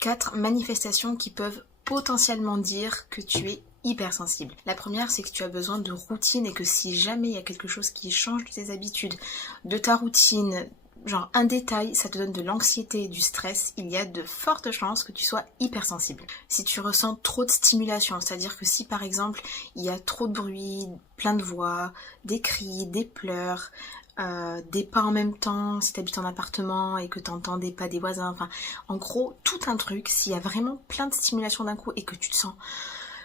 4 manifestations qui peuvent potentiellement dire que tu es hypersensible. La première, c'est que tu as besoin de routine et que si jamais il y a quelque chose qui change de tes habitudes, de ta routine, genre un détail, ça te donne de l'anxiété et du stress, il y a de fortes chances que tu sois hypersensible. Si tu ressens trop de stimulation, c'est-à-dire que si par exemple il y a trop de bruit, plein de voix, des cris, des pleurs, des pas en même temps, si tu habites en appartement et que tu entends des pas des voisins, enfin en gros tout un truc, s'il y a vraiment plein de stimulation d'un coup et que tu te sens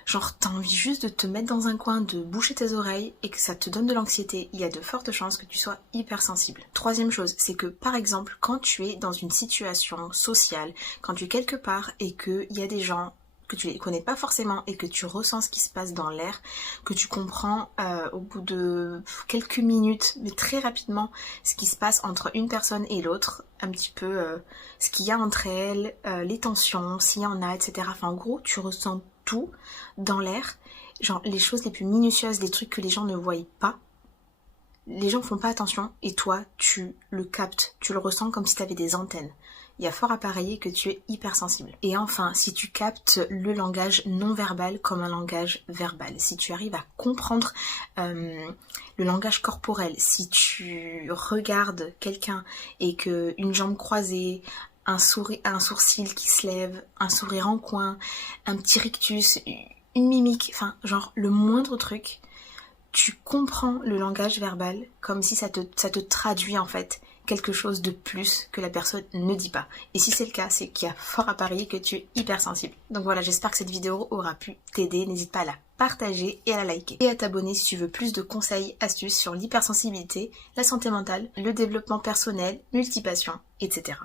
genre t'as envie juste de te mettre dans un coin, de boucher tes oreilles et que ça te donne de l'anxiété, il y a de fortes chances que tu sois hypersensible. Troisième chose, c'est que par exemple quand tu es dans une situation sociale, quand tu es quelque part et qu'il y a des gens que tu les connais pas forcément et que tu ressens ce qui se passe dans l'air, que tu comprends au bout de quelques minutes, mais très rapidement, ce qui se passe entre une personne et l'autre, un petit peu ce qu'il y a entre elles, les tensions, s'il y en a, etc. Enfin en gros, tu ressens tout dans l'air, genre les choses les plus minutieuses, les trucs que les gens ne voient pas, les gens font pas attention et toi tu le captes, tu le ressens comme si tu avais des antennes. Il y a fort à parier que tu es hypersensible. Et enfin, si tu captes le langage non verbal comme un langage verbal, si tu arrives à comprendre le langage corporel, si tu regardes quelqu'un et que une jambe croisée, un sourcil qui se lève, un sourire en coin, un petit rictus, une mimique, enfin genre le moindre truc, tu comprends le langage verbal comme si ça te traduit en fait quelque chose de plus que la personne ne dit pas. Et si c'est le cas, c'est qu'il y a fort à parier que tu es hypersensible. Donc voilà, j'espère que cette vidéo aura pu t'aider. N'hésite pas à la partager et à la liker. Et à t'abonner si tu veux plus de conseils, astuces sur l'hypersensibilité, la santé mentale, le développement personnel, multipassion, etc.